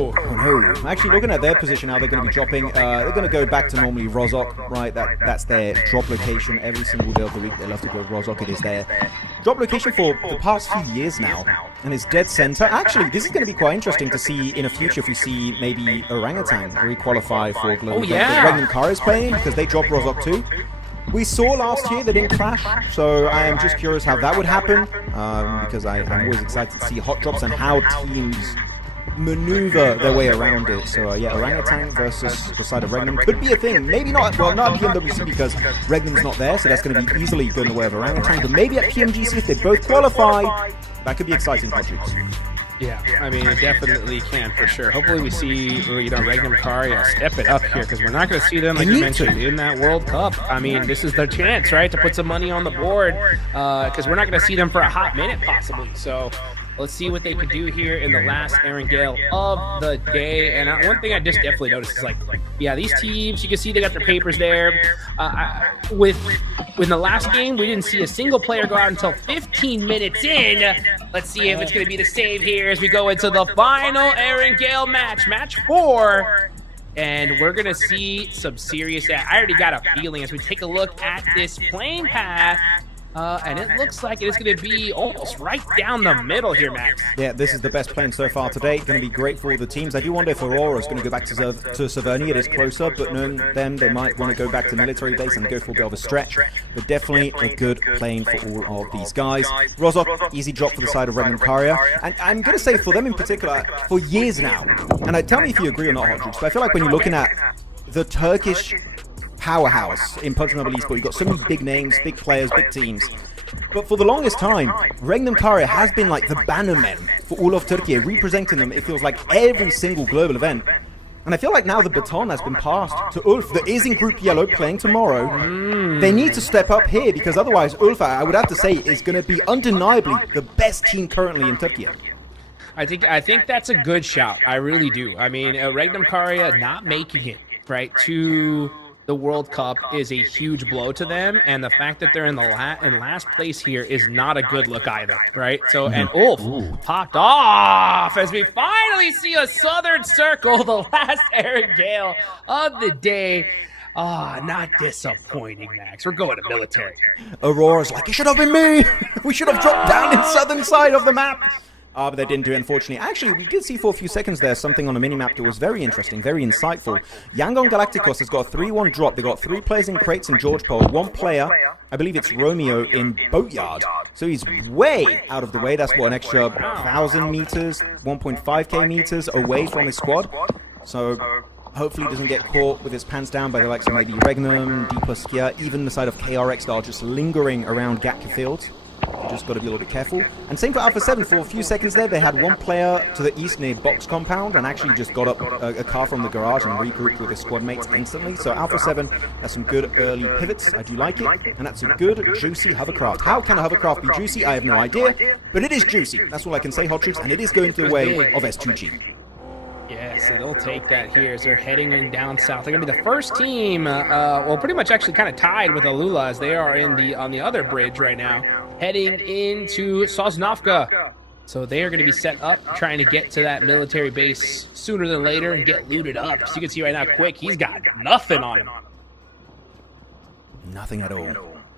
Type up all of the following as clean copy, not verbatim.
no. Oh no. Actually, looking at their position now, they're going to be dropping. They're going to go back to normally Rozok, right? That's their drop location every single day of the week. They love to go Rozok. It is their drop location for the past few years now, and it's dead center. Actually, this is going to be quite interesting to see in the future if we see maybe Orangutan re-qualify for Global. Oh, yeah. Regnum Car is playing because they dropped Rozok too. We saw last year they didn't clash, so I am just curious how that would happen, because I'm always excited to see hot drops and how teams maneuver their way around it. So yeah, Orangutan versus the side of Regnum could be a thing. Maybe not, well, not at PMWC because Regnum's not there, so that's going to be easily going the way of Orangutan, but maybe at PMGC if they both qualify, that could be exciting for troops. Yeah, I mean, it definitely can for sure. Hopefully we see, Regnum Caria step it up here because we're not going to see them, like you mentioned, in that World Cup. I mean, this is their chance, right, to put some money on the board because we're not going to see them for a hot minute possibly. So let's see what they can do here in the last Erangel of the day. And one thing I just definitely noticed is, yeah, these teams, you can see they got their papers there. With the last game, we didn't see a single player go out until 15 minutes in. Let's see if it's going to be the same here as we go into the final Erangel match, match 4. And we're going to see some serious... I already got a feeling as we take a look at this playing path. And it looks like it is going to be almost right down the middle here, Max. Yeah, this is the best plane so far today. Going to be great for all the teams. I do wonder if Aurora is going to go back to Savernia. It is closer, but knowing them, they might want to go back to military base and go for a bit of a stretch. But definitely a good plane for all of these guys. Rozok, easy drop for the side of Regnum Caria. And I'm going to say for them in particular, for years now, and tell me if you agree or not, Hot Troops, but I feel like when you're looking at the Turkish powerhouse in PUBG Mobile Esports, you've got so many big names, big players, big teams. But for the longest time, Regnum Caria has been like the bannermen for all of Turkey, representing them, it feels like, every single global event. And I feel like now the baton has been passed to Ulf, that is in Group Yellow playing tomorrow. They need to step up here, because otherwise Ulf, I would have to say, is going to be undeniably the best team currently in Turkey. I think that's a good shout. I really do. I mean, Regnum Caria not making it, right, to the World Cup is a huge blow to them, and the fact that they're in last place here is not a good look either, right? So, and Ulf popped off as we finally see a Southern Circle, the last Erangel of the day. Not disappointing, Max. We're going to military. Aurora's like, it should have been me. We should have dropped down in southern side of the map. But they didn't do it, unfortunately. Actually, we did see for a few seconds there something on a minimap that was very interesting, very insightful. Yangon Galacticos has got a 3-1 drop. They got 3 players in crates in George Pole, 1 player, I believe it's Romeo, in Boatyard. So he's way out of the way. That's what, an extra 1,000 meters, 1.5k meters away from his squad. So hopefully he doesn't get caught with his pants down by the likes of maybe Regnum, D plus Kia, even the side of KRX that are just lingering around Gatka Fields. You just got to be a little bit careful. And same for Alpha 7. For a few seconds there, they had 1 player to the east near Box Compound and actually just got up a car from the garage and regrouped with his squad mates instantly. So Alpha 7 has some good early pivots. I do like it. And that's a good, juicy hovercraft. How can a hovercraft be juicy? I have no idea. But it is juicy. That's all I can say, Hot Troops. And it is going the way of S2G. Yes, so they'll take that here as they're heading in down south. They're going to be the first team, well, pretty much actually kind of tied with Alula as they are on the other bridge right now, heading into Sosnovka. So they are going to be set up, trying to get to that military base sooner than later and get looted up. So you can see right now, Quick, he's got nothing on him. Nothing at all.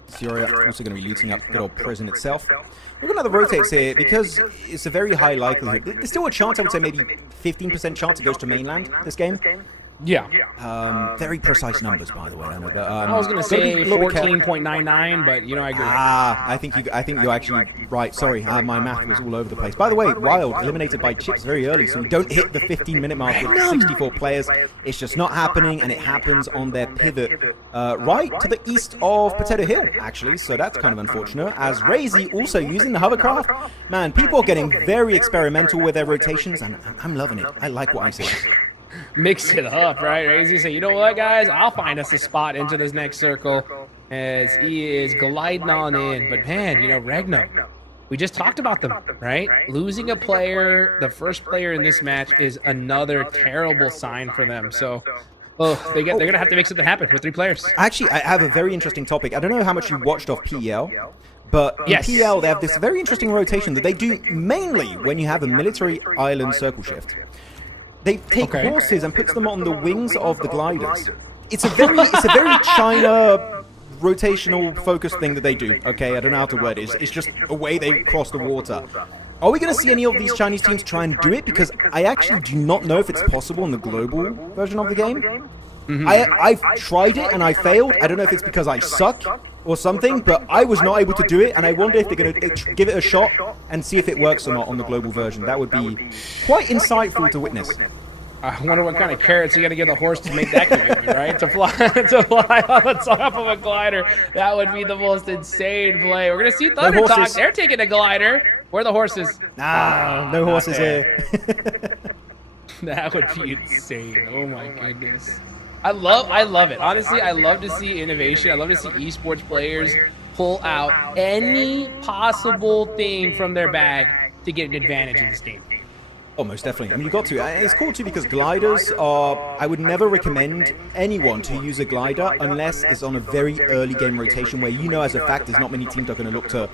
Syria also going to be looting up good old prison itself. We're going to have the rotates here because it's a very high likelihood. There's still a chance, I would say maybe 15% chance it goes to mainland this game. Yeah. Very precise numbers, by the way. I know, but, I was going to say 14.99, but I agree. I think you're actually right. Sorry, my math was all over the place. By the way, Wild eliminated by Chips very early, so we don't hit the 15-minute mark with 64 players. It's just not happening, and it happens on their pivot right to the east of Potato Hill, actually. So that's kind of unfortunate. As Razy also using the hovercraft. Man, people are getting very experimental with their rotations, and I'm loving it. I like what I see. Mix it up, right? Razy say, you know what, guys? I'll find us a spot into this next circle as he is gliding on in. But man, Regnum, we just talked about them, right? Losing a player, the first player in this match, is another terrible sign for them. So, they're going to have to make something happen with 3 players. Actually, I have a very interesting topic. I don't know how much you watched of PL, but in yes. PL, they have this very interesting rotation that they do mainly when you have a military island circle shift. They take horses and puts them on the wings of the gliders. It's a very China rotational focus thing that they do. Okay, I don't know how to word it. It's just a way they cross the water. Are we going to see any of these Chinese teams try and do it? Because I actually do not know if it's possible in the global version of the game. I've tried it and I failed. I don't know if it's because I suck or something, but I was not able to do it, and I wonder if they're going to give it a shot and see if it works or not on the global version. That would be quite insightful to witness. I wonder what kind of carrots you got to give the horse to make that commitment, right? To fly on the top of a glider. That would be the most insane play. We're going to see Thunder Talk. They're taking a glider. Where are the horses? No horses here. That would be insane. Oh my goodness. I love it. Honestly, I love to see innovation. I love to see esports players pull out any possible thing from their bag to get an advantage in this game. Oh, most definitely. I mean, you got to. It's cool too because gliders are... I would never recommend anyone to use a glider unless it's on a very early game rotation where you know as a fact there's not many teams that are going to look to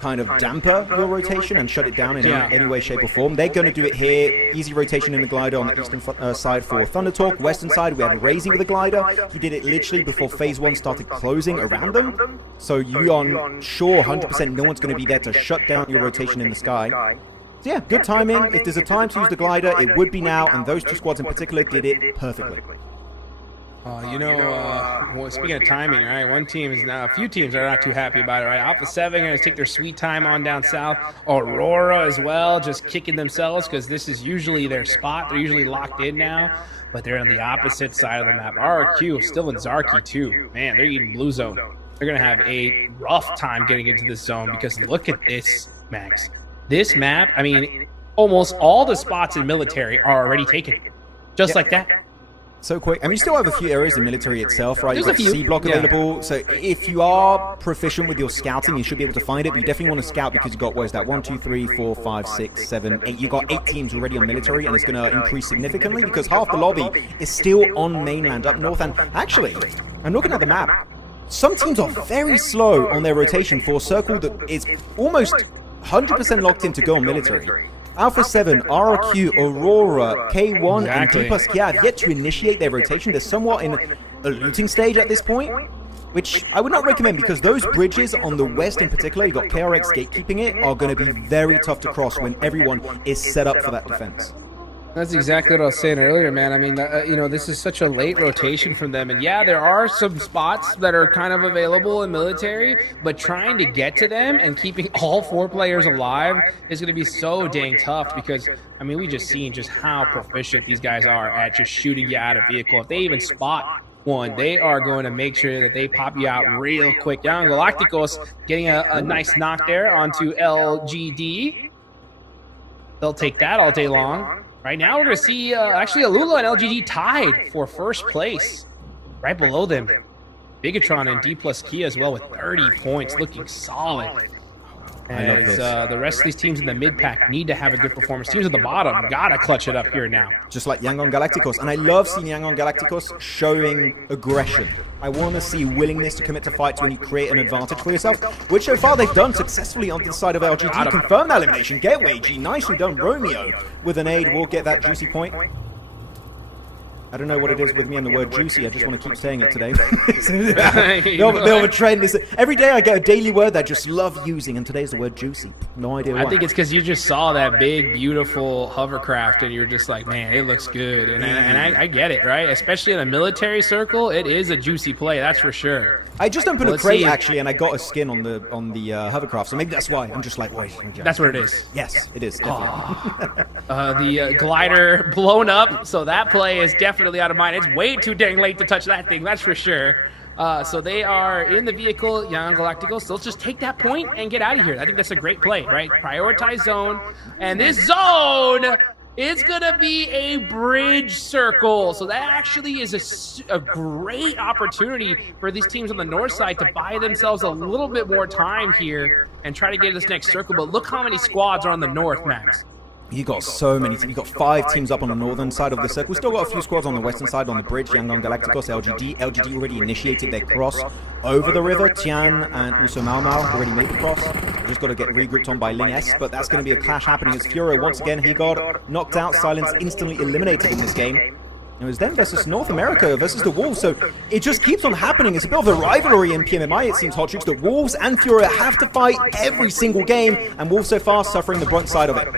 kind of damper your rotation and shut it down in any way, shape, or form. They're going to do it here. Easy rotation in the glider on the eastern side for Thunder Talk. Western side, we had Razy with a glider. He did it literally before Phase 1 started closing around them. So you are sure 100% no one's going to be there to shut down your rotation in the sky. So yeah, good timing. If there's a time to use the glider, it would be now, and those two squads in particular did it perfectly. Well, speaking of timing, right? A few teams are not too happy about it, right? Alpha 7 going to take their sweet time on down south. Aurora as well, just kicking themselves because this is usually their spot. They're usually locked in now, but they're on the opposite side of the map. RRQ still in Zarky too. Man, they're eating blue zone. They're going to have a rough time getting into this zone because look at this, Max. This map, I mean, almost all the spots in military are already taken. Just like that. So quick. I mean, you still have a few areas in military itself, right? There's You've got a few. C block available. So if you are proficient with your scouting, you should be able to find it. But you definitely want to scout because you've got, what is that? 1, 2, 3, 4, 5, 6, 7, 8. You've got 8 teams already on military, and it's going to increase significantly because half the lobby is still on mainland up north. And actually, I'm looking at the map. Some teams are very slow on their rotation for a circle that is almost 100% locked in to go on military. Alpha 7, RRQ, Aurora, K1, and D plus Kia have yet to initiate their rotation. They're somewhat in a looting stage at this point, which I would not recommend because those bridges on the west in particular, you've got KRX gatekeeping it, are going to be very tough to cross when everyone is set up for that defense. That's exactly what I was saying earlier, man. I mean, this is such a late rotation from them. And yeah, there are some spots that are kind of available in military, but trying to get to them and keeping all 4 players alive is going to be so dang tough because, I mean, we just seen just how proficient these guys are at just shooting you out of vehicle. If they even spot one, they are going to make sure that they pop you out real quick. Young Galacticos getting a nice knock there onto LGD. They'll take that all day long. Right now, we're going to see actually Alula and LGD tied for first place. Right below them, Bigatron and D plus Kia as well with 30 points, looking solid. As the rest of these teams in the mid-pack need to have a good performance. Teams at the bottom gotta clutch it up here now. Just like Yangon Galacticos. And I love seeing Yangon Galacticos showing aggression. I want to see willingness to commit to fights when you create an advantage for yourself, which so far they've done successfully on the side of LGD. Confirm that elimination. Gateway G. Nicely done. Romeo with an aid will get that juicy point. I don't know what it is with me and the word juicy. I just want to keep saying it today. Bit of a trend. Every day I get a daily word that I just love using, and today's the word juicy. No idea why. I think it's because you just saw that big, beautiful hovercraft, and you're just like, man, it looks good. And I get it, right? Especially in a military circle, it is a juicy play, that's for sure. I just opened a crate, actually, and I got a skin on the hovercraft, so maybe that's why. I'm just like, wait. That's what it is. Yes, it is, definitely. The glider blown up, so that play is definitely out of mind. It's way too dang late to touch that thing, that's for sure. So they are in the vehicle, Young Galacticos. So let's just take that point and get out of here. I think that's a great play, right? Prioritize zone. And this zone is going to be a bridge circle. So that actually is a great opportunity for these teams on the north side to buy themselves a little bit more time here and try to get this next circle. But look how many squads are on the north, Max. You got so many teams. You got 5 teams up on the northern side of the circle. We still got a few squads on the western side on the bridge. Yangon Galacticos, LGD. LGD already initiated their cross over the river. Tian and also Mau Mau already made the cross. We've just got to get regrouped on by Ling S, but that's going to be a clash happening as Furio once again. He got knocked out. Silence instantly eliminated in this game. It was them versus North America versus the Wolves, so it just keeps on happening. It's a bit of a rivalry in PMMI, it seems, Hot Chooks. The Wolves and Furio have to fight every single game, and Wolves so far suffering the brunt side of it.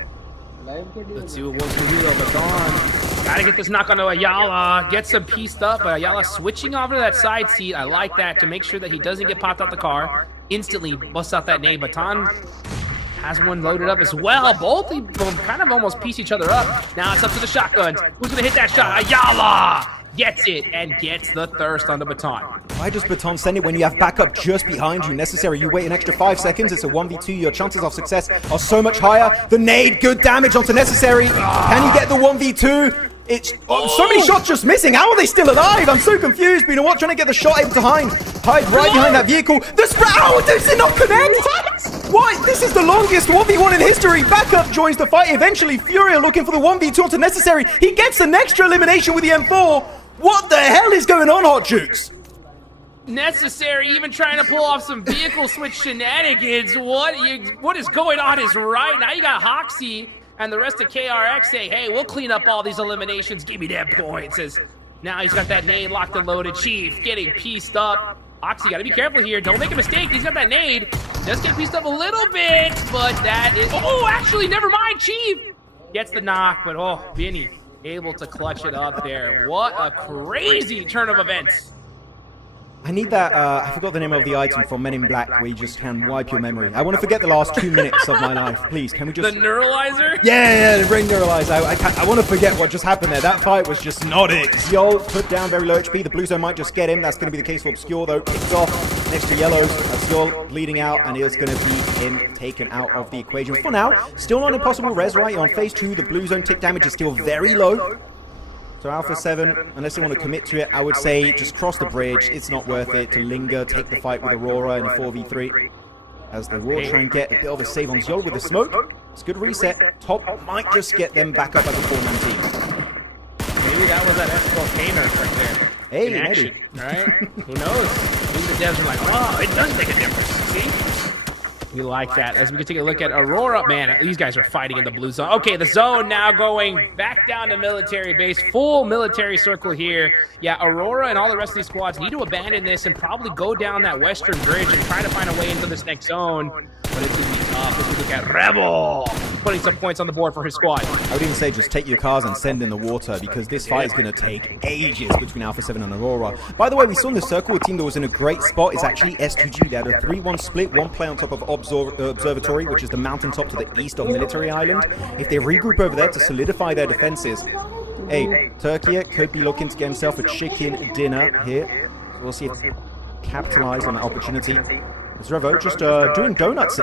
Let's see what Wolves can do though. Baton, gotta get this knock onto Ayala, get some pieced up, but Ayala switching over to that side seat. I like that to make sure that he doesn't get popped out the car. Instantly busts out that nade. Baton has one loaded up as well. Both of them kind of almost piece each other up. Now it's up to the shotguns. Who's gonna hit that shot? Ayala gets it and gets the thirst on the Baton. Why does Baton send it when you have backup just behind you? Necessary. You wait an extra 5 seconds. It's a 1v2. Your chances of success are so much higher. The nade, good damage onto Necessary. Can you get the 1v2? It's so many shots just missing. How are they still alive? I'm so confused. Been trying to get the shot able to hide right behind that vehicle. The spread. Oh, does it not connect? What? This is the longest 1v1 in history. Backup joins the fight. Eventually, Furio looking for the 1v2 onto Necessary. He gets an extra elimination with the M4. What the hell is going on, Hot Jukes? Necessary even trying to pull off some vehicle switch shenanigans. What is going on is right. Now you got Hoxie and the rest of KRX say, hey, we'll clean up all these eliminations. Give me them points. As now he's got that nade locked and loaded. Chief getting pieced up. Hoxie, gotta be careful here. Don't make a mistake. He's got that nade. Just get pieced up a little bit, but that is... Oh, actually, never mind. Chief gets the knock, but oh, Vinny able to clutch it up there. What a crazy turn of events. I need that, I forgot the name of the item from Men in Black where you just can wipe your memory. I want to forget the last 2 minutes of my life. Please, can we just... The Neuralizer? Yeah, the brain Neuralizer. I want to forget what just happened there. That fight was just not it. Yol put down very low HP. The Blue Zone might just get him. That's going to be the case for Obscure, though. Kicks off next to Yellows. That's Yol bleeding out, and it's going to be him taken out of the equation. For now, still not impossible res, right? On phase 2, the Blue Zone tick damage is still very low. So Alpha 7, unless they want to commit to it, I would say just cross the bridge. It's not worth it to linger, take the fight with Aurora in a 4v3. As they will try and get a bit of a save on Yol with the smoke. It's a good reset. Top might just get them back up as a 4-man team. Maybe that was that S12 right there. Hey, in action, right? Who knows? Maybe the devs are like, oh, it does make a difference. See? We like that. As we can take a look at Aurora. Man, these guys are fighting in the blue zone. Okay, the zone now going back down to military base. Full military circle here. Yeah, Aurora and all the rest of these squads need to abandon this and probably go down that western bridge and try to find a way into this next zone. But it's going to be tough. As we look at Rebel putting some points on the board for his squad. I would even say just take your cars and send in the water because this fight is going to take ages between Alpha 7 and Aurora. By the way, we saw in the circle a team that was in a great spot. It's actually S2G. They had a 3-1 split. One play on top of Observatory, which is the mountaintop to the east of Military Island. If they regroup over there to solidify their defenses, hey, Turkey could be looking to get himself a chicken dinner here. So we'll see if they capitalize on that opportunity. It's Revo just doing donuts.